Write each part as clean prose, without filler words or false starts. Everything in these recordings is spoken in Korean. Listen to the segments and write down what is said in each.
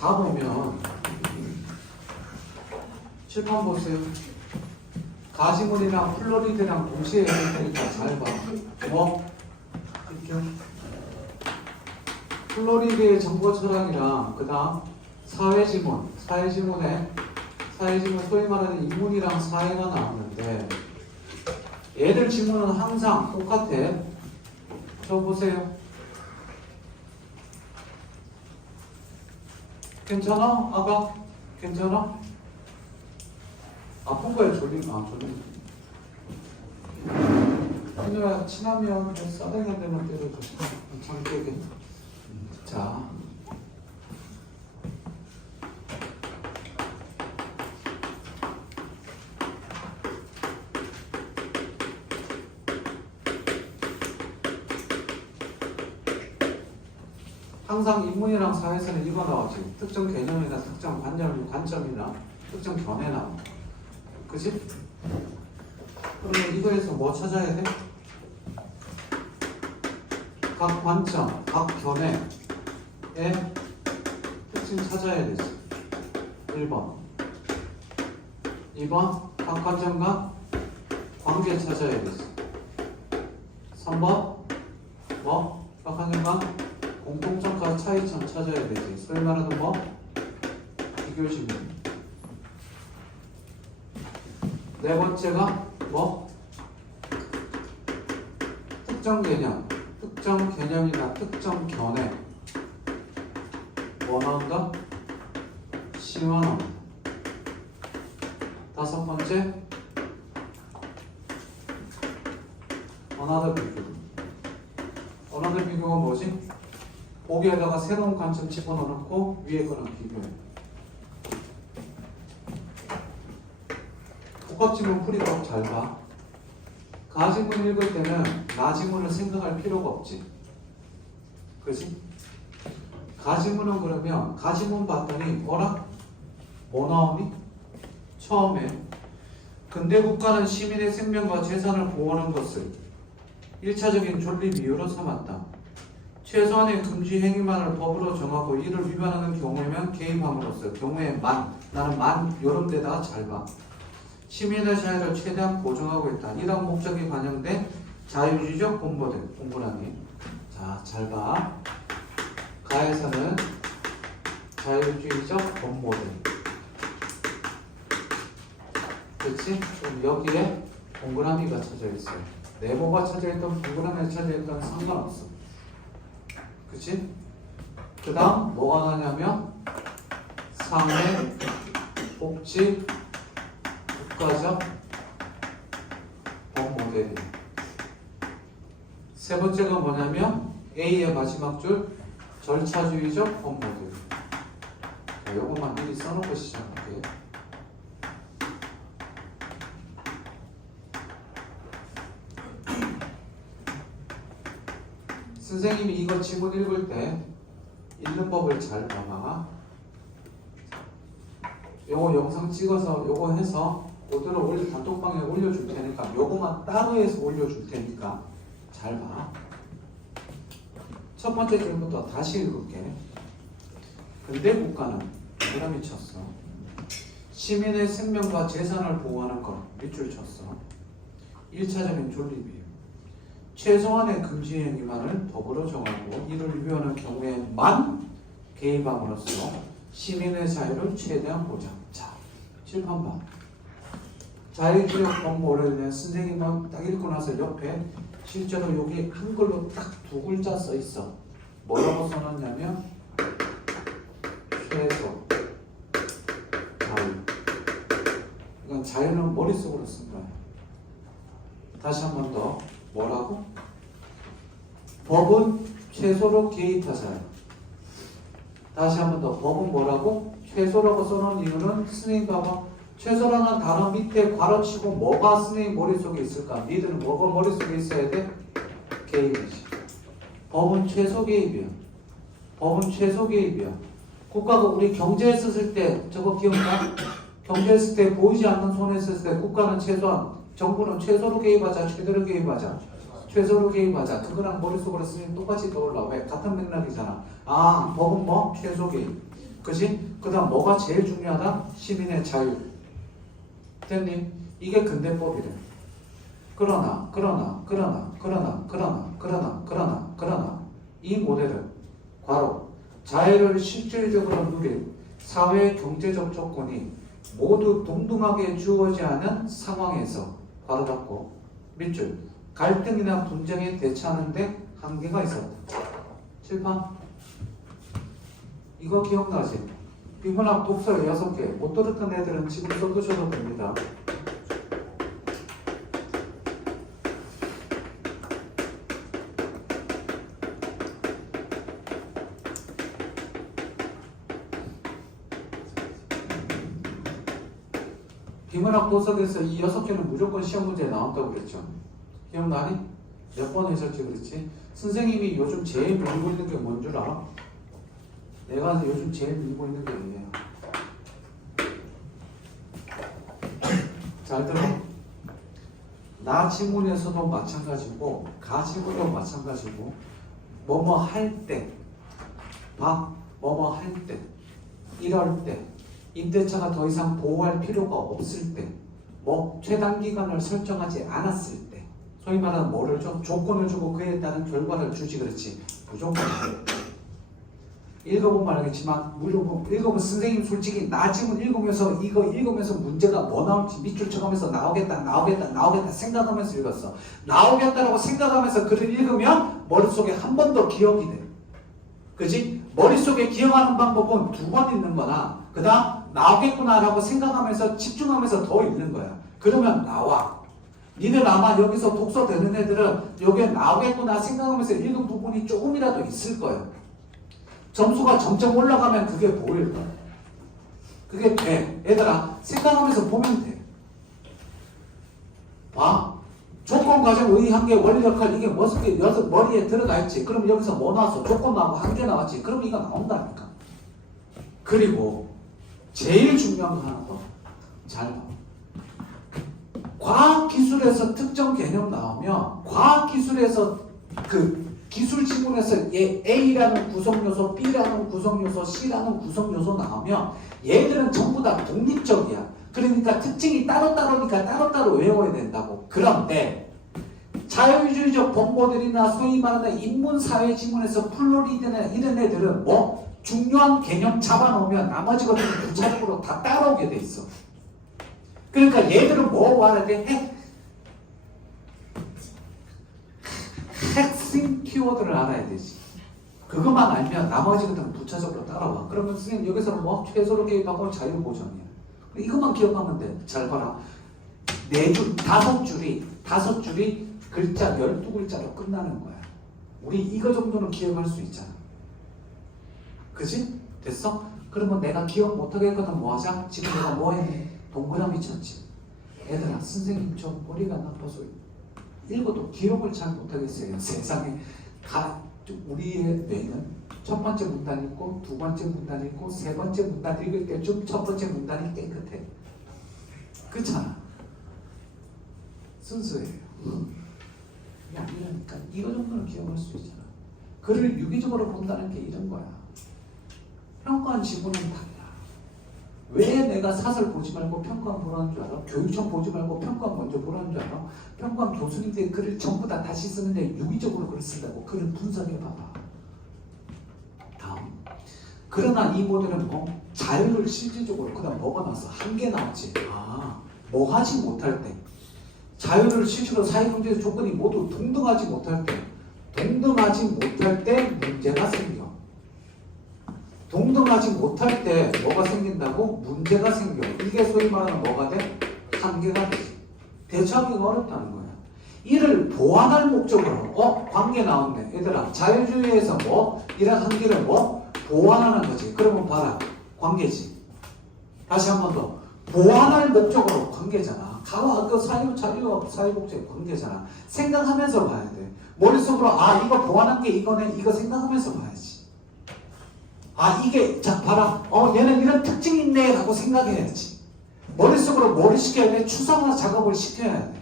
가보면 칠판 보세요. 가지문이랑 플로리드랑 동시에 해야 되니까 잘 봐. 뭐? 이렇게 플로리드의 정보 철학이랑 그 다음 사회지문에 소위 말하는 인문이랑 사회가 나오는데 얘들 지문은 항상 똑같아. 저 보세요. 괜찮아? 아가? 괜찮아? 아픈 거야? 졸린? 졸린. 현우야 친하면 싸대기 한 대만 때려줘. 장깨게. 자. 항상 인문이랑 사회에서는 이거 나오지. 특정 개념이나 특정 관점이나 특정 견해 나와. 그치? 그러면 이거에서 뭐 찾아야 돼? 각 관점, 각 견해의 특징 찾아야 되지. 1번. 2번. 각 관점과 관계 찾아야 되지. 3번. 뭐? 각 관점과 공통점과 차이점 찾아야 되지. 소위 말하는 뭐? 비교지문. 네 번째가 뭐? 특정 개념이나 특정 견해. 뭐 나온다? 시화 나온다. 다섯 번째, 언어적 비교. 언어적 비교가 뭐지? 거기에다가 새로운 관점 집어넣고 위에 거랑 비교해. 복합지문 풀이법 잘 봐. 가지문 읽을 때는 나지문을 생각할 필요가 없지. 그치? 가지문은 그러면 가지문 봤더니 뭐라? 뭐 나오니? 처음에 근대 국가는 시민의 생명과 재산을 보호하는 것을 1차적인 존립 이유로 삼았다. 최소한의 금지 행위만을 법으로 정하고 이를 위반하는 경우에만 개입함으로써 경우에만 나는 만 요런 데다가 잘 봐. 시민의 자유를 최대한 보존하고 있다. 이런 목적이 반영된 자유주의적 공부라니. 자, 잘 봐. 가에서는 자유주의적 본모델. 그렇지? 그럼 여기에 동그라미가 쳐져 있어요. 네모가 쳐져 있던 동그라미가 쳐져 있던 상관없어. 그치? 그 다음 뭐가 나냐면 사회, 복지, 국가적 법모델이. 세 번째가 뭐냐면 A의 마지막 줄 절차주의적 법모델. 자, 요것만 미리 써놓고 시작할게요. 선생님이 이거 지문 읽을 때 읽는 법을 잘 봐봐. 요거 영상 찍어서 요거 해서 그대로 단톡방에 올려줄 테니까 요거만 따로 해서 올려줄 테니까 잘 봐. 첫 번째 줄부터 다시 읽을게. 근대 국가는 동그라미 쳤어. 시민의 생명과 재산을 보호하는 것 밑줄 쳤어. 1차적인 존립이에요. 최소한의 금지 행위만을 법으로 정하고 이를 위반하는 경우에만 개입함으로써 시민의 자유를 최대한 보장. 자, 칠판 봐. 자유주의적 법모델은 선생님은 딱 읽고 나서 옆에 실제로 여기 한글로 딱 두 글자 써 있어. 뭐라고 써놨냐면 최소 자유. 이건 자유는 머릿속으로 쓴 거야. 다시 한 번 더. 뭐라고? 법은 최소로 개입하자요. 다시 한 번 더. 법은 뭐라고? 최소라고 써놓은 이유는 선생님 봐봐. 최소라는 단어 밑에 괄호치고 뭐가 선생님 머릿속에 있을까? 니들은 뭐가 머릿속에 있어야 돼? 개입이지. 법은 최소 개입이야. 법은 최소 개입이야. 국가가 우리 경제에 썼을 때 저거 기억나? 경제에 쓸 때 보이지 않는 손에 썼을 때 국가는 최소한 정부는 최소로 개입하자, 최대로 개입하자. 최소로 개입하자. 그거랑 머릿속으로 쓰면 똑같이 떠올라. 왜? 같은 맥락이잖아. 아, 법은 뭐? 최소 개입. 그지? 그 다음 뭐가 제일 중요하다? 시민의 자유. 됐니? 이게 근대법이래. 그러나 이 모델은 과로 자유를 실질적으로 누릴 사회 경제적 조건이 모두 동등하게 주어지지 않은 상황에서 괄호 닫고 밑줄 갈등이나 분쟁에 대처하는 데 한계가 있었다. 칠판 이거 기억나지? 비문학 독서 6개 못 들었던 애들은 지금 써두셔도 됩니다. 비문학 도서에서 이 6개는 무조건 시험 문제에 나온다고 그랬죠. 기억나니? 몇 번 하셨지 그랬지? 선생님이 요즘 제일 밀고 있는 게 뭔 줄 알아? 내가 요즘 제일 밀고 있는 게 뭐예요? 잘 들어? 나 지문에서도 마찬가지고 가 지문도 마찬가지고 뭐뭐 할 때 봐? 뭐뭐 할 때 이럴 때 임대차가 더 이상 보호할 필요가 없을 때, 뭐 최단 기간을 설정하지 않았을 때, 소위 말하는 뭐를 줘? 조건을 주고 그에 따른 결과를 주지 그렇지. 무조건 읽어보면 알겠지만 무조건 읽어보면 선생님 솔직히 나 지금 읽으면서 이거 읽으면서 문제가 뭐 나올지 밑줄 쳐가면서 나오겠다 생각하면서 읽었어. 나오겠다라고 생각하면서 글을 읽으면 머릿속에 한 번 더 기억이 돼. 그지? 머릿속에 기억하는 방법은 2번 읽는 거나 그 다음 나오겠구나라고 생각하면서 집중하면서 더 읽는 거야. 그러면 나와. 니들 아마 여기서 독서 되는 애들은 여기에 나오겠구나 생각하면서 읽은 부분이 조금이라도 있을 거예요. 점수가 점점 올라가면 그게 보일 거야. 그게 돼. 얘들아 생각하면서 보면 돼. 봐. 조건, 과정, 의의, 한계, 원리, 역할 이게 머리에 들어가 있지. 그럼 여기서 뭐 나왔어? 조건 나오고 한계 나왔지. 그럼 이거 나온다니까. 그리고 제일 중요한 거 하나 더. 잘 봐. 과학기술에서 특정 개념 나오면 과학기술에서 그 기술 지문에서 A라는 구성요소, B라는 구성요소, C라는 구성요소 나오면 얘들은 전부 다 독립적이야. 그러니까 특징이 따로따로니까 따로따로 외워야 된다고. 그런데 자유주의적 본보들이나 소위 말하는 인문사회 지문에서 플로리드나 이런 애들은 뭐 중요한 개념 잡아놓으면 나머지 것들은 부차적으로 다 따라오게 돼 있어. 그러니까 얘들은 뭐 알아야 돼? 핵심 키워드를 알아야 되지. 그것만 알면 나머지 것들은 부차적으로 따라와. 그러면 선생님 여기서는 뭐 최소로 개입하고 자유보전이야. 이것만 기억하면 돼. 잘 봐라. 4줄, 5줄이 글자 12글자로 끝나는 거야. 우리 이거 정도는 기억할 수 있잖아. 그치? 됐어? 그러면 내가 기억 못하겠거든 뭐 하자? 지금 내가 뭐 했니? 동그라미 쳤지. 얘들아 선생님 저 머리가 나빠서 읽어도 기억을 잘 못하겠어요. 세상에 우리의 뇌는 첫 번째 문단 읽고 두 번째 문단 읽고 세 번째 문단 읽을 때쯤 첫 번째 문단이 깨끗해. 그렇잖아. 순수해요. 이게 아니라니까. 이거 정도는 기억할 수 있잖아. 글을 유기적으로 본다는 게 이런 거야. 평가한 지문은 달라. 왜 내가 사설 보지 말고 평가한 보라는 줄 알아? 교육청 보지 말고 평가한 먼저 보라는 줄 알아? 평가한 교수님들 글을 전부 다 다시 쓰는데 유기적으로 글을 쓴다고. 글을 분석해봐봐. 다음. 그러나 이 모델은 뭐? 자유를 실질적으로 그다음 뭐가 나왔어? 한계 나왔지. 뭐 하지 못할 때. 자유를 실제로 사회경제적 조건이 모두 동등하지 못할 때 문제가 생겨. 동등하지 못할 때 뭐가 생긴다고? 문제가 생겨. 이게 소위 말하는 뭐가 돼? 한계가 되지. 대처하기가 어렵다는 거야. 이를 보완할 목적으로 관계 나왔네. 얘들아 자유주의에서 뭐? 이런 한계를 뭐? 보완하는 거지. 그러면 봐라. 관계지. 다시 한 번 더. 보완할 목적으로 관계잖아. 그 사회복지 관계잖아. 생각하면서 봐야 돼. 머릿속으로 이거 보완한 게 이거네. 이거 생각하면서 봐야지. 이게 자 봐라. 얘는 이런 특징이 있네 라고 생각해야지. 머릿속으로 머리 시켜야 돼. 추상화 작업을 시켜야 돼.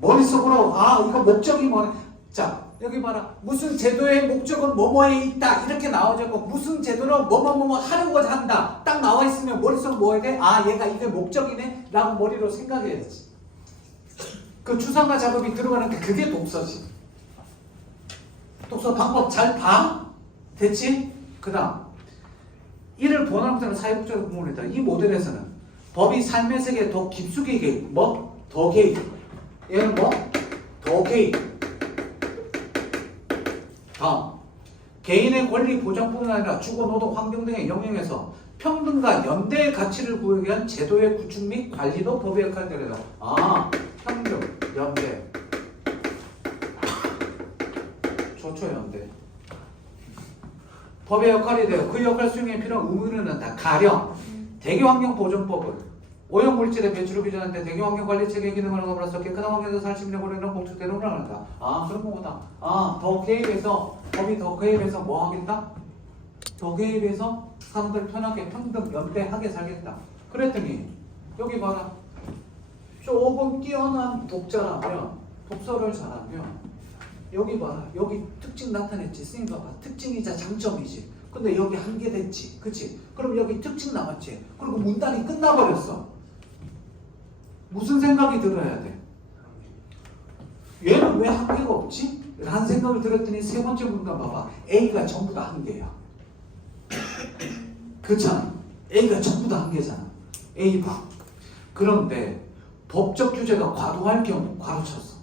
머릿속으로 이거 목적이 뭐네. 자 여기 봐라. 무슨 제도의 목적은 뭐뭐에 있다. 이렇게 나와있고 무슨 제도로 뭐뭐뭐뭐 하려고 한다. 딱 나와 있으면 머릿속 뭐 해야 돼? 아 얘가 이게 목적이네? 라고 머리로 생각해야지. 그 추상화 작업이 들어가는 게 그게 독서지. 독서 방법 잘 봐? 됐지? 그 다음 이를 본화부터는 사회복지적 구문을 했다. 이 모델에서는 법이 삶의 세계에 더 깊숙이 개입. 뭐? 더 개입. 얘는 뭐? 더 개입. 다음 개인의 권리 보장뿐만 아니라 주거, 노동, 환경 등의 영역에서 평등과 연대의 가치를 구하기 위한 제도의 구축 및 관리도 법의 역할을 내려다. 아, 평등, 연대. 좋죠, 연대. 법의 역할이 돼요. 그 역할 수행에 필요한 의무를 넣는다. 가령 대기환경보존법을 오염물질의 배출을 규제하는 데 대기환경관리체계 기능을 함으로써 깨끗한 환경에서 살 수 있는 권리는 공축대로를 한다. 아 그런 거보다 더 개입해서 법이 더 개입해서 뭐 하겠다? 더 개입해서 사람들 편하게 평등 연대하게 살겠다. 그랬더니 여기 봐라. 조금 뛰어난 독자라면 독서를 잘하면 여기 봐라. 여기 특징 나타냈지. 선생님 봐봐. 특징이자 장점이지. 근데 여기 한계 됐지. 그치? 그럼 여기 특징 남았지. 그리고 문단이 끝나버렸어. 무슨 생각이 들어야 돼? 얘는 왜 한계가 없지? 라는 생각을 들었더니 세 번째 문단 봐봐. A가 전부 다 한계야. 그렇잖아. A가 전부 다 한계잖아. A 봐. 그런데 법적 규제가 과도할 경우 괄호 쳤어.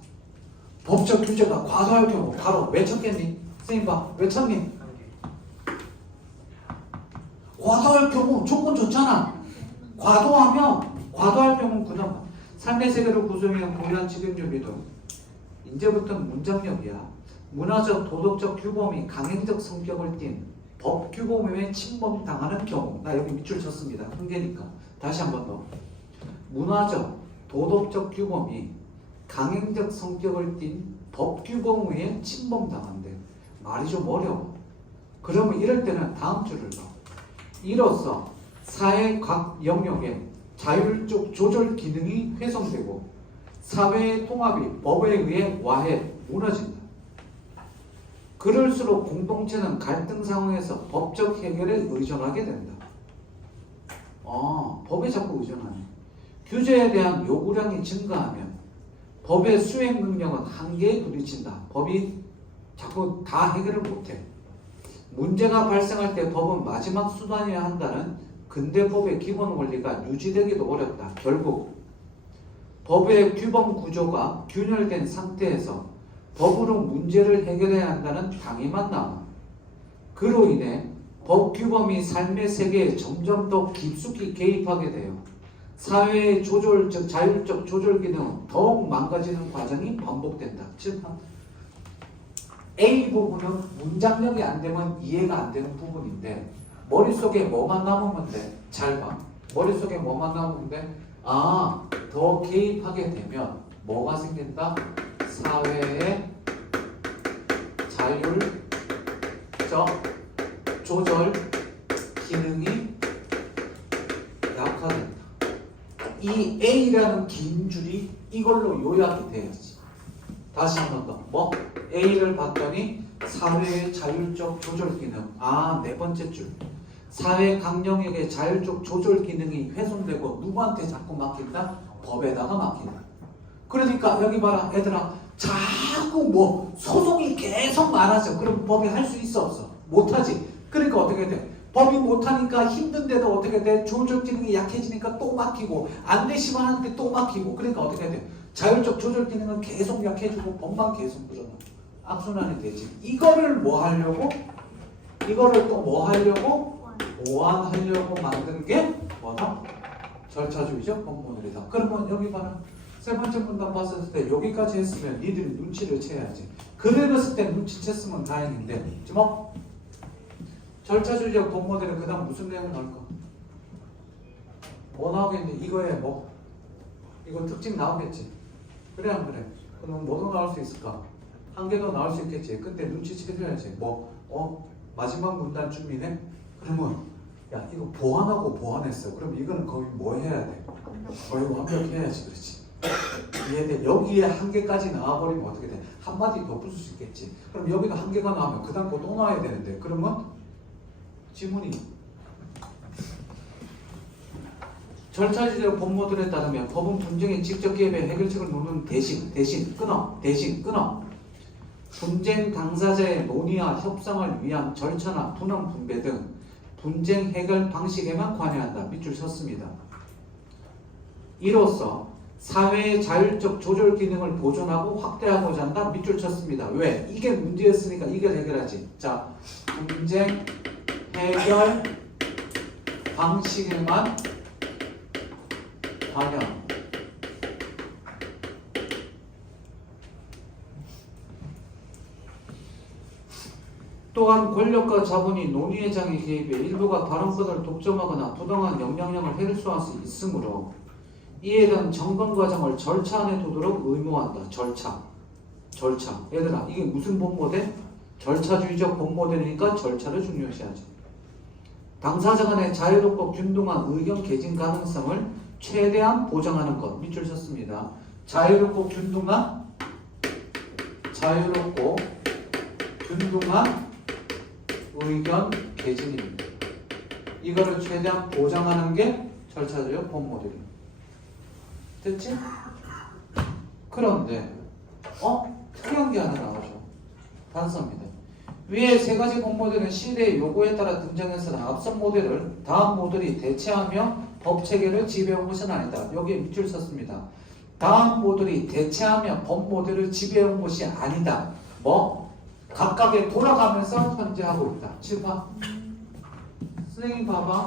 법적 규제가 과도할 경우 괄호 왜 쳤겠니? 선생님 봐. 왜 쳤니? 과도할 경우 조건 좋잖아. 과도할 경우는 그다음 삶의 세계를 구성해온 고유한 직영유비도 이제부터는 문장력이야. 문화적, 도덕적 규범이 강행적 성격을 띤 법 규범에 침범당하는 경우. 나 여기 밑줄 쳤습니다. 한계니까. 다시 한 번 더. 문화적, 도덕적 규범이 강행적 성격을 띤 법 규범에 침범당한대. 말이 좀 어려워. 그러면 이럴 때는 다음 줄을 봐. 이로써 사회 각 영역에 자율적 조절 기능이 훼손되고 사회의 통합이 법에 의해 와해 무너진다. 그럴수록 공동체는 갈등 상황에서 법적 해결에 의존하게 된다. 법에 자꾸 의존하네. 규제에 대한 요구량이 증가하면 법의 수행 능력은 한계에 부딪힌다. 법이 자꾸 다 해결을 못해. 문제가 발생할 때 법은 마지막 수단이어야 한다는 근대법의 기본 원리가 유지되기도 어렵다. 결국 법의 규범 구조가 균열된 상태에서 법으로 문제를 해결해야 한다는 당위만 남아. 그로 인해 법 규범이 삶의 세계에 점점 더 깊숙이 개입하게 되어 사회의 조절적, 자율적 조절 기능은 더욱 망가지는 과정이 반복된다. 즉 A 부분은 문장력이 안 되면 이해가 안 되는 부분인데 머릿속에 뭐만 남으면 돼? 잘 봐. 머릿속에 뭐만 남으면 돼? 더 개입하게 되면 뭐가 생긴다? 사회의 자율적 조절 기능이 약화된다. 이 A라는 긴 줄이 이걸로 요약이 돼야지. 다시 한 번 더. 뭐? A를 봤더니 사회의 자율적 조절 기능. 네 번째 줄. 사회 각 영역의 자율적 조절 기능이 훼손되고 누구한테 자꾸 맡긴다? 법에다가 맡긴다. 그러니까 여기 봐라 얘들아. 자꾸 뭐 소송이 계속 많아져. 그럼 법이 할 수 있어 없어? 못하지. 그러니까 어떻게 돼? 법이 못하니까 힘든데도 어떻게 돼? 조절 기능이 약해지니까 또 막히고 안 되시면 하는데 또 막히고. 그러니까 어떻게 돼? 자율적 조절 기능은 계속 약해지고 법만 계속 늘어나. 악순환이 되지. 이거를 뭐 하려고? 이거를 또 뭐 하려고? 보완하려고 만든 게 뭐다? 절차주의적 법문이다. 그러면 여기 봐라. 세 번째 문단 봤을 때 여기까지 했으면 니들이 눈치를 채야지. 글을 봤을 때 눈치챘으면 다행인데 뭐? 절차주의적 법모델은 그 다음 무슨 내용 나올까? 뭐 나오겠니? 이거에 뭐? 이거 특징 나오겠지? 그래 안 그래? 그럼 뭐도 나올 수 있을까? 한 개도 나올 수 있겠지. 근데 눈치채줘야지. 마지막 문단 준비네? 그러면 이거 보완하고 보완했어. 그럼 이거는 거의 뭐 해야 돼? 거의 완벽해야지. 그렇지. 이해돼? 여기에 한 개까지 나와버리면 어떻게 돼? 한마디 더 붙을 수 있겠지. 그럼 여기도 한 개가 나오면 그 다음 거 또 나와야 되는데 그러면 지문이 절차지대로 법모델에 따르면 법은 분쟁의 직접 개입에 해결책을 놓는 대신 끊어 분쟁 당사자의 논의와 협상을 위한 절차나 분원 분배 등 분쟁 해결 방식에만 관여한다. 밑줄 쳤습니다. 이로써 사회의 자율적 조절 기능을 보존하고 확대하고자 한다. 밑줄 쳤습니다. 왜? 이게 문제였으니까 이걸 해결하지. 자, 분쟁 해결 방식에만 관여. 또한 권력과 자본이 논의의 장에 개입해 일부가 발언권을 독점하거나 부당한 영향력을 행사할 수 있으므로 이에 대한 점검 과정을 절차 안에 두도록 의무한다. 절차. 얘들아, 이게 무슨 법모델? 절차주의적 법모델이니까 절차를 중요시하죠. 당사자 간의 자유롭고 균등한 의견 개진 가능성을 최대한 보장하는 것. 밑줄 쳤습니다. 자유롭고 균등한 의견 개진입니다. 이거를 최대한 보장하는 게 절차적 법모델입니다. 됐지? 그런데 특이한 게 하나 나오죠. 단서입니다. 위의 세 가지 법모델은 시대의 요구에 따라 등장했으나 앞선 모델을 다음 모델이 대체하며 법 체계를 지배해온 것은 아니다. 여기에 밑줄 썼습니다. 다음 모델이 대체하며 법 모델을 지배해온 것이 아니다. 각각에 돌아가면서 현재 하고 있다. 지금 봐. 선생님 봐봐.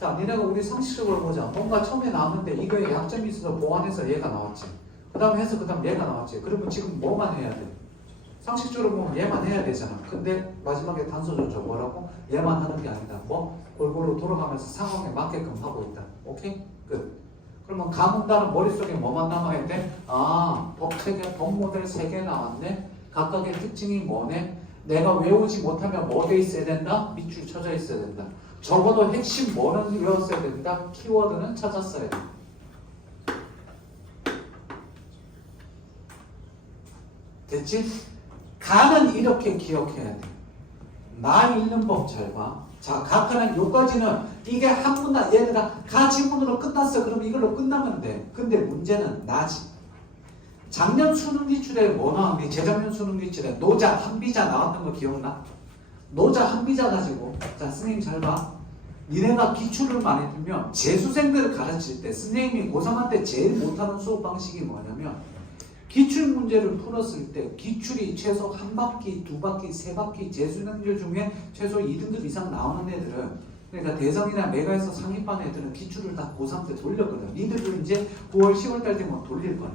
자, 니네가 우리 상식적으로 보자. 뭔가 처음에 나왔는데 이거에 약점이 있어서 보완해서 얘가 나왔지. 그 다음 해서 그 다음 얘가 나왔지. 그러면 지금 뭐만 해야 돼? 상식적으로 보면 얘만 해야 되잖아. 근데 마지막에 단서조죠. 뭐라고? 얘만 하는 게 아니다. 골고루 돌아가면서 상황에 맞게끔 하고 있다. 오케이? 끝. 그러면 가문다는 머릿속에 뭐만 남아야 돼? 법체계, 법모델 3개 나왔네. 각각의 특징이 뭐네? 내가 외우지 못하면 뭐 돼 있어야 된다? 밑줄 쳐져 있어야 된다. 적어도 핵심 뭐는 외웠어야 된다? 키워드는 찾았어야 된다. 됐지? 가는 이렇게 기억해야 돼. 나 읽는 법 잘 봐. 자, 각하는 요까지는 이게 한 문단, 얘들아 가 지문으로 끝났어. 그럼 이걸로 끝나면 돼. 근데 문제는 나지. 작년 수능 기출에 뭐 나왔니? 재작년 수능 기출에 노자, 한비자 나왔던 거 기억나? 노자, 한비자 가지고 자, 선생님 잘 봐. 니네가 기출을 많이 들면 재수생들을 가르칠 때 선생님이 고3한 테 제일 못하는 수업 방식이 뭐냐면 기출 문제를 풀었을 때 기출이 최소 한 바퀴, 두 바퀴, 세 바퀴 재수생들 중에 최소 2등급 이상 나오는 애들은 그러니까 대성이나 메가에서 상위반 애들은 기출을 다 고3 때 돌렸거든. 니들도 이제 9월, 10월 달 되면 돌릴 거야.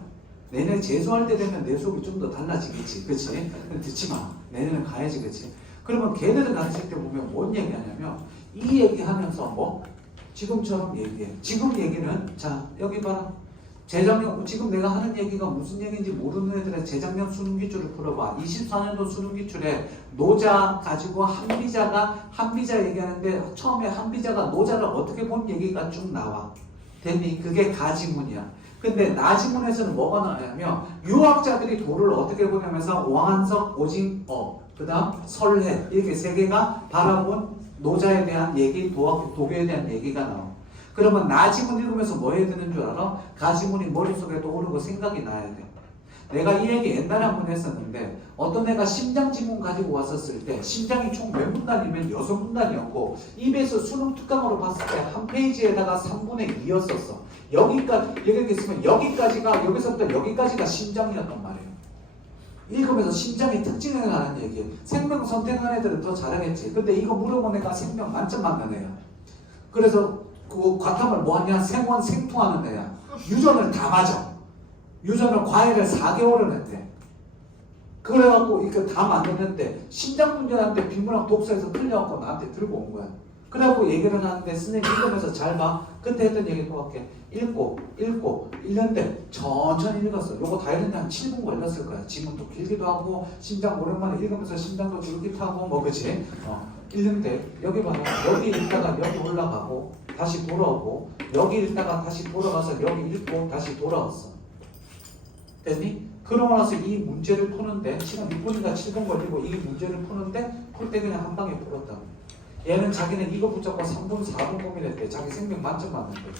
내년 재수할 때 되면 내 수업이 좀 더 달라지겠지. 그치? 듣지 마. 내년은 가야지. 그치? 그러면 걔네들 가르칠 때 보면 뭔 얘기 하냐면 이 얘기 하면서 지금처럼 얘기해. 지금 얘기는 자 여기 봐라. 재작년 지금 내가 하는 얘기가 무슨 얘기인지 모르는 애들의 재작년 수능 기출을 풀어봐. 24년도 수능 기출에 노자 가지고 한비자 얘기하는데 처음에 한비자가 노자를 어떻게 본 얘기가 쭉 나와. 됐니? 그게 가지문이야. 근데 나지문에서는 뭐가 나오냐면 유학자들이 도를 어떻게 보냐면서 왕한석, 오징어, 그 다음 설해 이렇게 세 개가 바라본 노자에 대한 얘기, 도교에 대한 얘기가 나와. 그러면 나지문 읽으면서 뭐 해야 되는 줄 알아? 가지문이 머릿속에 떠오르고 생각이 나야 돼. 내가 이 얘기 옛날에 한 번 했었는데 어떤 애가 심장 지문 가지고 왔었을 때 심장이 총 몇 문단이면 6문단이었고 입에서 수능 특강으로 봤을 때 한 페이지에다가 3분의 2였었어. 여기까지 이렇게 있으면 여기까지가 여기서부터 여기까지가 심장이었단 말이에요. 읽으면서 심장의 특징을 하는 얘기예요. 생명 선택한 애들은 더 잘하겠지. 근데 이거 물어본 애가 생명 만점 맞는 애야. 그래서 그 과탐을 뭐하냐? 생원 생투하는 애야. 유전을 다 맞아. 유전을 과외를 4개월을 했대. 그래갖고 이거 다 만들었는데 심장 문제한테 비문학 독서에서 틀려갖고 나한테 들고 온 거야. 그래갖고 얘기를 하는데 선생님 읽으면서 잘 봐. 그때 했던 얘기 또 할게. 읽고 읽는데 천천히 읽었어. 요거 다 읽는데 한 7분 걸렸을 거야. 지문도 길기도 하고 심장 오랜만에 읽으면서 심장도 쫄깃하고 그치? 읽는데 여기 봐봐. 여기 읽다가 여기 올라가고 다시 돌아오고 여기 읽다가 다시 돌아가서 여기 읽고 다시 돌아왔어. 됐니? 그러고 나서 이 문제를 푸는데 시간 6분인가 7분 걸리고 이 문제를 푸는데 풀 때 그냥 한 방에 풀었다. 얘는 자기는 이거 붙잡고 3분 4분 고민했대. 자기 생명 만점 맞는데.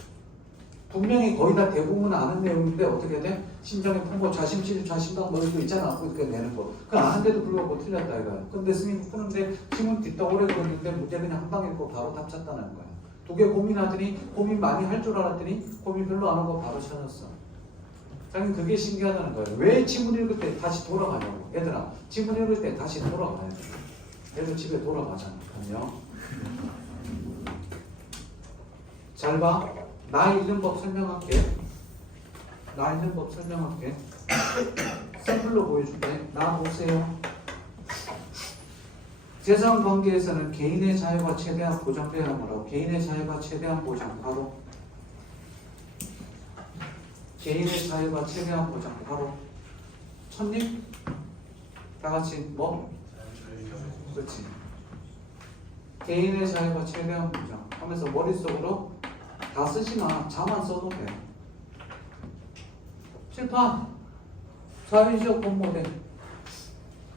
분명히 거의 다 대부분 아는 내용인데 어떻게 돼? 심장의 풍고, 좌심치료, 좌심방 뭐 이거 있잖아. 그거 내는 거. 그거 아는데도 불구하고 틀렸다 이거야. 근데 스님 푸는데 지문 뒷다 오래 걸렸는데 문제 그냥 한 방에 푸고 바로 답 찾다는 거야. 두 개 고민하더니 고민 많이 할 줄 알았더니 고민 별로 안 하고 바로 찾았어. 자기는 그게 신기하다는 거예요. 왜 지문 읽을 때 다시 돌아가냐고. 얘들아, 지문 읽을 때 다시 돌아가야 돼. 얘들 집에 돌아가잖아. 안녕. 잘 봐. 나 읽는 법 설명할게. 나 읽는 법 설명할게. 샘플로 보여줄게. 나 보세요. 재산 관계에서는 개인의 자유가 최대한 보장돼야 하므로 개인의 자유가 최대한 보장 바로 개인의 자유가 최대한 보장 바로 첫입 다 같이 뭐? 그렇지. 개인의 자유가 최대한 보장 하면서 머릿속으로 다 쓰지 마. 자만 써도 돼. 칠판 자유인식 본모델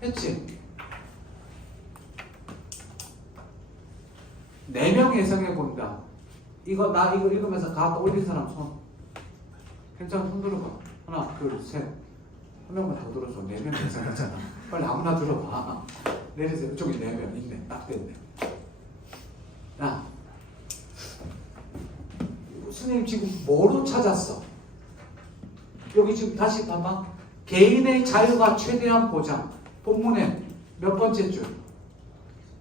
했지? 4명 예상해 본다. 이거 나 이거 읽으면서 다 올린 사람 손. 괜찮아, 손 들어봐. 하나, 둘, 셋. 한 명만 더 들어줘. 4명 예상하잖아. 빨리 아무나 들어봐. 내리세요. 이쪽에 4명 있네. 딱 됐네. 야, 스님 지금 뭐로 찾았어? 여기 지금 다시 봐봐. 개인의 자유가 최대한 보장. 본문에 몇 번째 줄?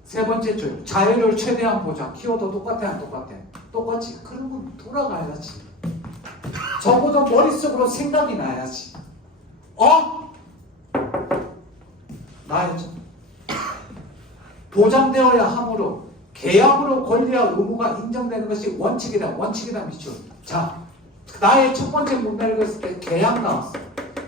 3번째 줄. 자유를 최대한 보장. 키워도 똑같아 안 똑같아? 똑같지. 그러면 돌아가야지. 적어도 머릿속으로 생각이 나야지. 나야죠. 보장되어야 하므로 계약으로 권리와 의무가 인정되는 것이 원칙이다. 원칙이다 미추. 자, 나의 첫 번째 문제 읽었을 때 계약 나왔어.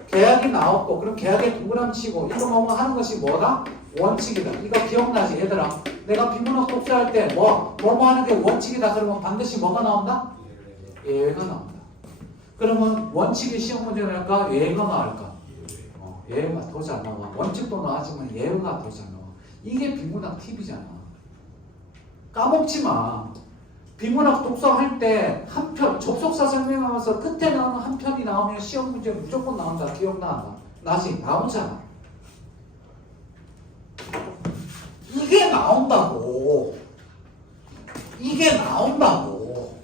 계약이 나왔고 그럼 계약에 동그라미 치고 이거 뭐뭐 하는 것이 뭐다? 원칙이다. 이거 기억나지 얘들아? 내가 비문학 독서할 때 뭐뭐 하는 게 원칙이다 그러면 반드시 뭐가 나온다? 예외가 나온다. 그러면 원칙이 시험 문제가 나을까? 예외가 나을까? 예외가 더 잘 나와. 원칙도 나왔지만 예외가 더 잘 나와. 이게 비문학 팁이잖아. 까먹지 마. 비문학 독서할 때 한 편, 접속사 설명하면서 끝에 나오는 한 편이 나오면 시험 문제 무조건 나온다. 기억나? 나지? 나오잖아. 이게 나온다고. 이게 나온다고.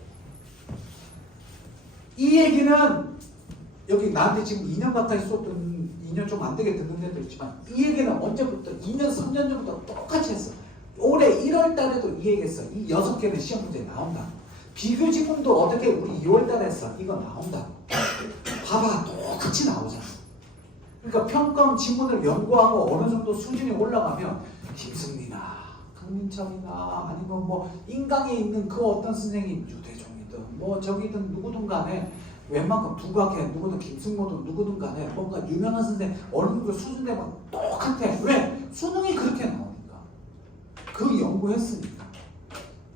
이 얘기는 여기 나한테 지금 2년 가까이 쏟던 2년 좀 안 되게 듣는 데도 있지만 이 얘기는 언제부터 2년, 3년 전부터 똑같이 했어. 올해 1월 달에도 이 얘기했어. 이 6개는 시험 문제 나온다. 비교 지문도 어떻게 우리 2월 달에 했어. 이거 나온다. 봐봐. 똑같이 나오잖아. 그러니까 평가원 지문을 연구하고 어느 정도 수준이 올라가면 김승민아, 강민철이나 아니면 뭐 인강에 있는 그 어떤 선생님 유대종이든 뭐 저기든 누구든 간에 웬만큼 두각해 누구든 김승모든 누구든 간에 뭔가 유명한 선생님 어느 정도 수준 되면 똑같아. 왜? 수능이 그렇게 나오니까. 그 연구했으니까.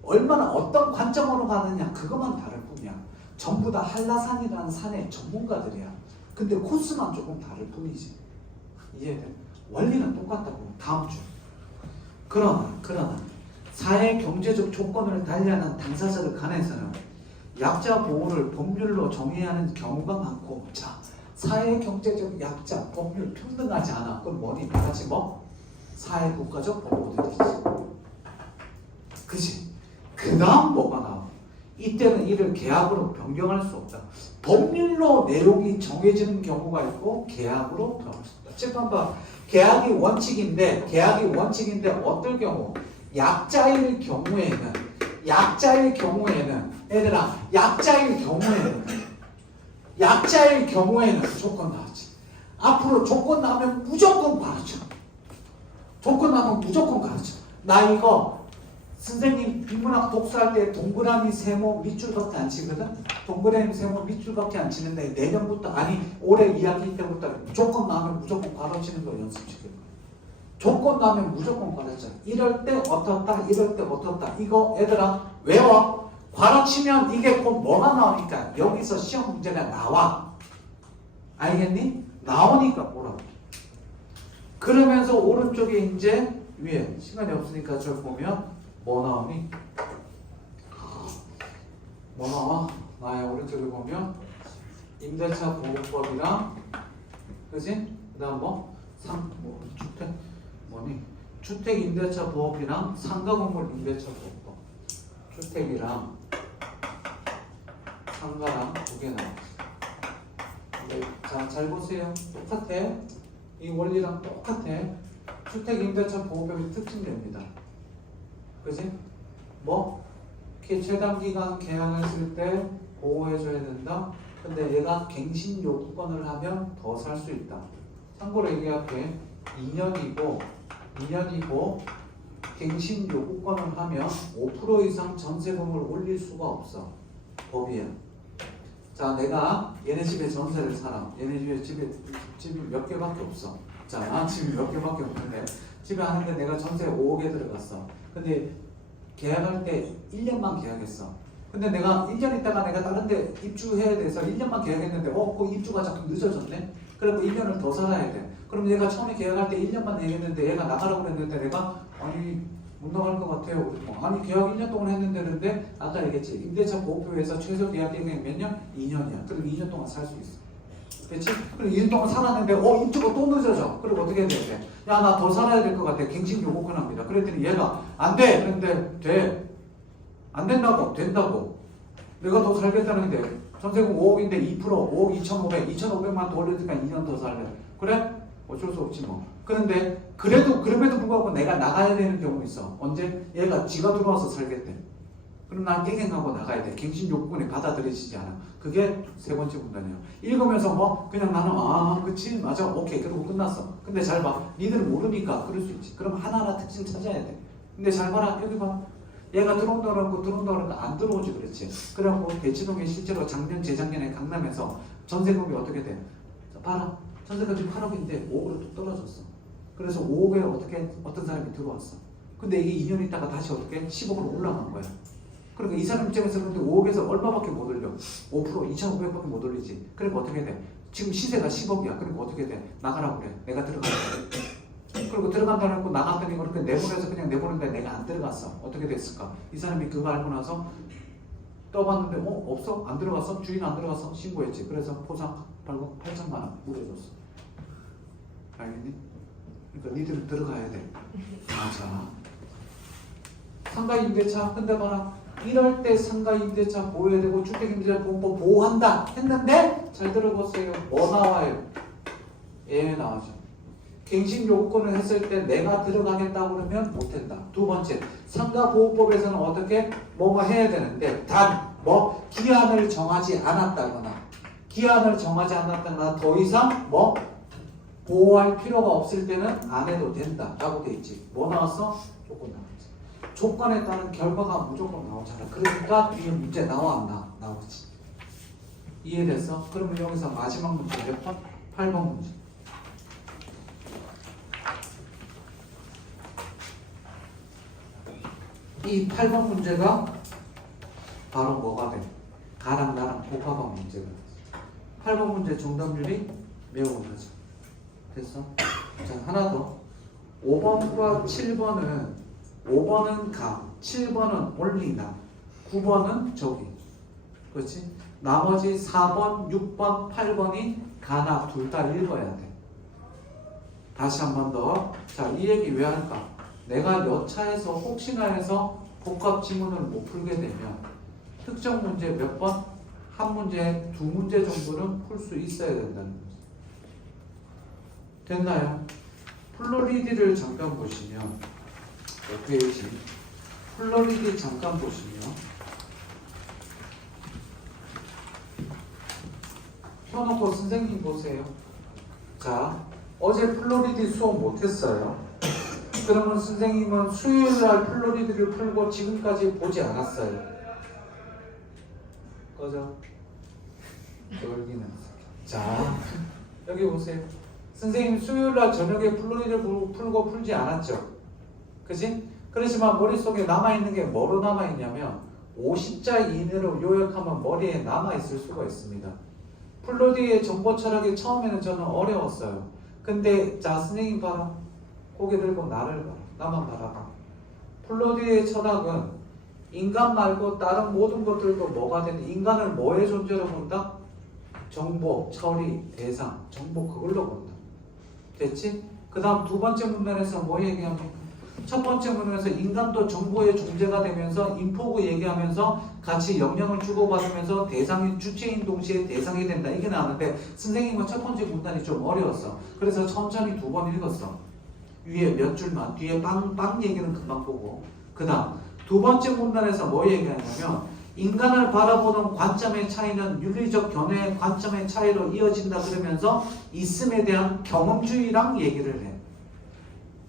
얼마나 어떤 관점으로 가느냐 그것만 다를 뿐이야. 전부 다 한라산이라는 산의 전문가들이야. 근데 코스만 조금 다를 뿐이지. 이해돼? 원리는 똑같다고. 다음 주. 그러나 사회 경제적 조건을 달리하는 당사자들 간에서는 약자 보호를 법률로 정해야 하는 경우가 많고, 자, 사회 경제적 약자 법률 평등하지 않아. 그건 뭐니? 다같이 뭐? 사회 국가적 보호들이지. 그치? 그 다음 뭐가 나와? 이때는 이를 계약으로 변경할 수 없다. 법률로 내용이 정해지는 경우가 있고 계약으로 변할 수 없다. 재판봐. 계약이 원칙인데 어떨 경우? 약자일 경우에는 얘들아, 약자일 경우에는 조건 나왔지. 앞으로 조건 나오면 무조건 가르쳐. 나 이거 선생님 비문학 독서할 때 동그라미 세모 밑줄밖에 안 치거든? 동그라미 세모 밑줄밖에 안 치는데 내년부터 아니 올해 2학기 때부터 조건 나오면 무조건 가르치는 거 연습시킬 거야. 조건 나오면 무조건 가르쳐. 이럴 때 어떻다 이럴 때 어떻다. 이거 얘들아 외워. 가르치면 이게 곧 뭐가 나오니까 여기서 시험 문제가 나와. 알겠니? 나오니까 보라고. 그러면서 오른쪽에 이제 위에 시간이 없으니까 저 보면 뭐 나오니? 뭐 나와? 나의 오른쪽에 보면 임대차 보호법이랑 그지? 그 다음 주택 뭐니? 주택 임대차 보호법이랑 상가 건물 임대차 보호법. 주택이랑 상가랑 두 개 나왔어. 자, 잘 보세요. 똑같아. 이 원리랑 똑같아. 주택 임대차 보호법이 특징됩니다. 그지? 최단 기간 계약했을 때 보호해줘야 된다. 근데 얘가 갱신 요구권을 하면 더 살 수 있다. 참고로 얘기할게. 2년이고 갱신 요구권을 하면 5% 이상 전세금을 올릴 수가 없어. 법이야. 자, 내가 얘네 집에 전세를 살아. 얘네 집이 몇 개밖에 없어. 자, 집이 몇 개밖에 없는데 집에 하는데 내가 전세 5억에 들어갔어. 근데 계약할 때 1년만 계약했어. 근데 내가 1년 있다가 내가 다른 데 입주해야 돼서 1년만 계약했는데 그 입주가 자꾸 늦어졌네? 그래서 1년을 더 살아야 돼. 그럼 얘가 처음에 계약할 때 1년만 얘기했는데 얘가 나가라고 그랬는데 내가 못 나갈 것 같아요. 아니 계약 1년 동안 했는데 그런데 아까 얘기했지. 임대차 보호표에서 최소 계약 기간이 몇 년? 2년이야. 그럼 2년 동안 살 수 있어. 그렇지? 그럼 2년 동안 살았는데 입주가 또 늦어져. 그럼 어떻게 해야 돼? 야, 나 더 살아야 될 것 같아. 갱신 요구권 합니다. 그랬더니 얘가 안 돼. 그런데 돼. 안 된다고. 된다고. 내가 더 살겠다는데 전세금 5억인데 2% 5억 2,500만 더 올려주니까 2년 더 살래. 그래? 어쩔 수 없지 뭐. 그런데 그럼에도 불구하고 내가 나가야 되는 경우 있어. 언제? 얘가 지가 들어와서 살겠대. 그럼 난 깽깽하고 나가야 돼. 갱신 요구권이 받아들여지지 않아. 그게 세 번째 문단이야. 읽으면서 그냥 나는 그치 맞아 오케이 그러고 끝났어. 근데 잘 봐. 니들은 모르니까 그럴 수 있지. 그럼 하나하나 특징 찾아야 돼. 근데 잘 봐라. 여기 봐. 얘가 들어온다 그러고 안 들어오지 그렇지. 그래갖고 대치동에 실제로 작년 재작년에 강남에서 전세금이 어떻게 돼? 자, 봐라. 전세금이 8억인데 5억으로 뚝 떨어졌어. 그래서 5억에 어떤 사람이 들어왔어. 근데 이게 2년 있다가 다시 10억으로 올라간 거야. 그러니까 이 사람 입장에서 그런데 5억에서 얼마밖에 못 올려? 5% 2,500밖에 못 올리지. 그러니까 어떻게 돼? 지금 시세가 10억이야. 그러니까 어떻게 돼? 나가라고 그래. 내가 들어가야 돼. 그리고 들어간다고 하고 나갔더니 그렇게 내보내서 그냥 내보는데 내가 안 들어갔어. 어떻게 됐을까? 이 사람이 그거 알고 나서 떠봤는데 없어? 안 들어갔어? 주인 안 들어갔어? 신고했지. 그래서 포상 팔고 8천만 원 물어줬어. 알겠니? 그러니까 니들은 들어가야 돼. 맞아. 상가 임대차 근데 봐라. 이럴 때 상가 임대차 보호해야 되고 주택 임대차 보호법 보호한다 했는데 잘 들어보세요. 뭐 나와요? 나와죠. 갱신 요구권을 했을 때 내가 들어가겠다고 그러면 못한다. 두 번째, 상가보호법에서는 어떻게 뭐뭐 해야 되는데 단 기한을 정하지 않았다거나 더 이상 보호할 필요가 없을 때는 안 해도 된다 라고 돼 있지. 뭐 나왔어? 조건 나왔지. 조건에 따른 결과가 무조건 나오잖아. 그러니까 뒤에 문제 나와 안 나오지. 이해됐어? 그러면 여기서 마지막 문제 몇 번? 8번 문제. 이 8번 문제가 바로 뭐가 돼? 가랑 나랑 복합한 문제가 돼. 8번 문제 정답률이 매우 낮아. 됐어? 자, 하나 더. 5번과 5번은 감, 7번은 올리나, 9번은 저기. 그렇지? 나머지 4번, 6번, 8번이 가나 둘 다 읽어야 돼. 다시 한 번 더. 자, 이 얘기 왜 할까? 내가 여차해서 혹시나 해서 복합 지문을 못 풀게 되면 특정 문제 몇 번? 한 문제에 2문제 정도는 풀 수 있어야 된다는 거죠. 됐나요? 플로리디를 잠깐 보시면 5페이지 플로리디 잠깐 보시면 펴놓고 선생님 보세요. 자, 어제 플로리디 수업 못했어요. 그러면 선생님은 수요일날 플로리디를 풀고 지금까지 보지 않았어요. 꺼져. 열기는. 자, 여기 보세요. 선생님 수요일날 저녁에 플로리디를 풀고 풀지 않았죠. 그지? 그렇지만 머릿속에 남아있는 게 뭐로 남아있냐면 50자 이내로 요약하면 머리에 남아있을 수가 있습니다. 플로디의 정보 철학이 처음에는 저는 어려웠어요. 근데 자 선생님 봐라. 고개 들고 나를 봐라. 나만 바라봐. 플로디의 철학은 인간 말고 다른 모든 것들도 뭐가 되는 인간을 뭐의 존재로 본다? 정보, 처리, 대상, 정보 그걸로 본다. 됐지? 그 다음 두 번째 문단에서 뭐 얘기합니까? 첫 번째 문단에서 인간도 정보의 존재가 되면서 인포구 얘기하면서 같이 영향을 주고받으면서 대상이 주체인 동시에 대상이 된다. 이게 나왔는데 선생님은 첫 번째 문단이 좀 어려웠어. 그래서 천천히 두 번 읽었어. 위에 몇 줄만, 뒤에 빵 얘기는 금방 보고. 그 다음 두 번째 문단에서 뭐 얘기하냐면 인간을 바라보는 관점의 차이는 윤리적 견해의 관점의 차이로 이어진다 그러면서 있음에 대한 경험주의랑 얘기를 해.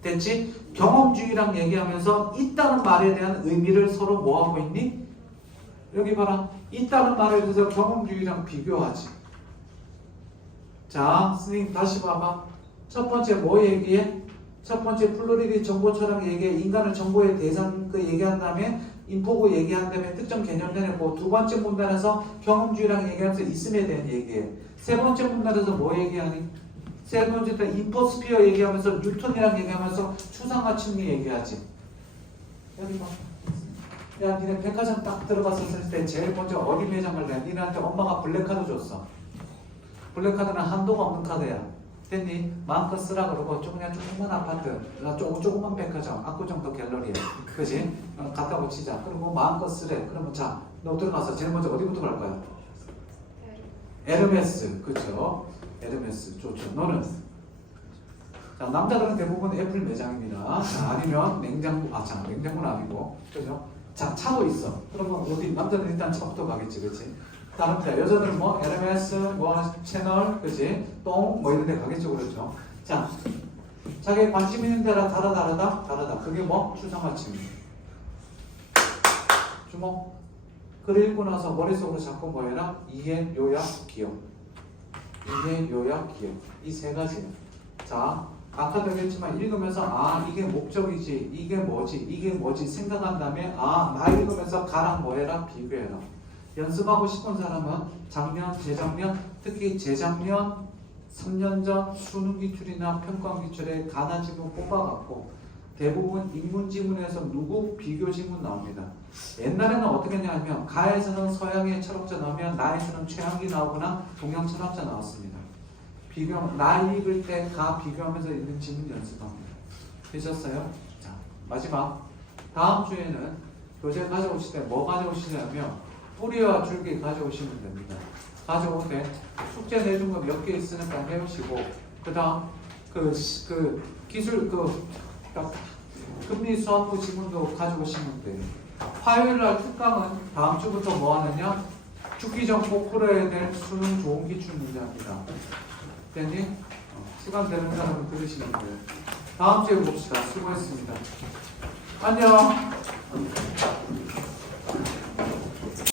됐지? 경험주의랑 얘기하면서 있다는 말에 대한 의미를 서로 뭐하고 있니? 여기 봐라. 있다는 말에 대해서 경험주의랑 비교하지. 자, 선생님 다시 봐봐. 첫 번째 뭐 얘기해? 첫 번째 플로리디 정보 철학 얘기해. 인간을 정보의 대상 그 얘기한 다음에 인포구 얘기한 다음에 특정 개념 내놓고 두 번째 문단에서 경험주의랑 얘기하면서 있음에 대한 얘기해. 세 번째 문단에서 뭐 얘기하니? 세 번째 때 인포스피어 얘기하면서 뉴턴이랑 얘기하면서 추상화 심리 얘기하지. 여기 봐. 야, 니네 백화점 딱 들어갔었을 때 제일 먼저 어디 매장 갈래? 니네한테 엄마가 블랙카드 줬어. 블랙카드는 한도가 없는 카드야. 됐니? 마음껏 쓰라 그러고 그냥 조그만 아파트, 조그만 백화점, 압구정도 갤러리야. 그지? 갖다 붙이자. 그리고 마음껏 쓰래. 그러면 자, 너 들어가서 제일 먼저 어디부터 갈 거야? 에르메스. 그쵸? 에르메스. 좋죠. 너는? 자, 남자들은 대부분 애플 매장입니다. 자, 아니면 냉장고, 냉장고는 아니고. 그죠? 자, 차도 있어. 그러면 어디, 남자들은 일단 차부터 가겠지. 그치? 다른 데 여자들은 뭐 LMS, 뭐 채널, 그지? 똥, 뭐 이런 데 가겠죠, 그렇죠? 자, 자기 관심 있는 데라 다르다. 그게 뭐? 추상화침. 주목. 글을 읽고 나서 머릿속으로 자꾸 뭐 해라? 이해, 요약, 기억. 이해, 요약, 기억. 이 세 가지. 자, 아까도 얘기했지만 읽으면서 이게 목적이지, 이게 뭐지 생각한 다음에 나 읽으면서 가랑 뭐 해라? 비교해라. 연습하고 싶은 사람은 작년, 재작년, 특히 재작년 3년 전 수능 기출이나 평가 기출에 가나 지문 뽑아갖고 대부분 인문 지문에서 누구 비교 지문 나옵니다. 옛날에는 어떻게 했냐면 가에서는 서양의 철학자 나오면 나에서는 최양기 나오거나 동양 철학자 나왔습니다. 비교, 나 읽을 때 가 비교하면서 읽는 지문 연습합니다. 되셨어요? 자, 마지막 다음 주에는 교재 가져오실 때 뭐 가져오시냐면 뿌리와 줄기 가져오시면 됩니다. 가져올 때 숙제 내준 거 몇 개 있으니까 해오시고 그 다음 기술 금리 수학부 지문도 가져오시면 돼요. 화요일날 특강은 다음 주부터 뭐 하느냐? 죽기 전 꼭 풀어야 될 수능 좋은 기출 문제입니다. 됐니? 시간 되는 사람은 들으시면 돼요. 다음 주에 봅시다. 수고했습니다. 안녕.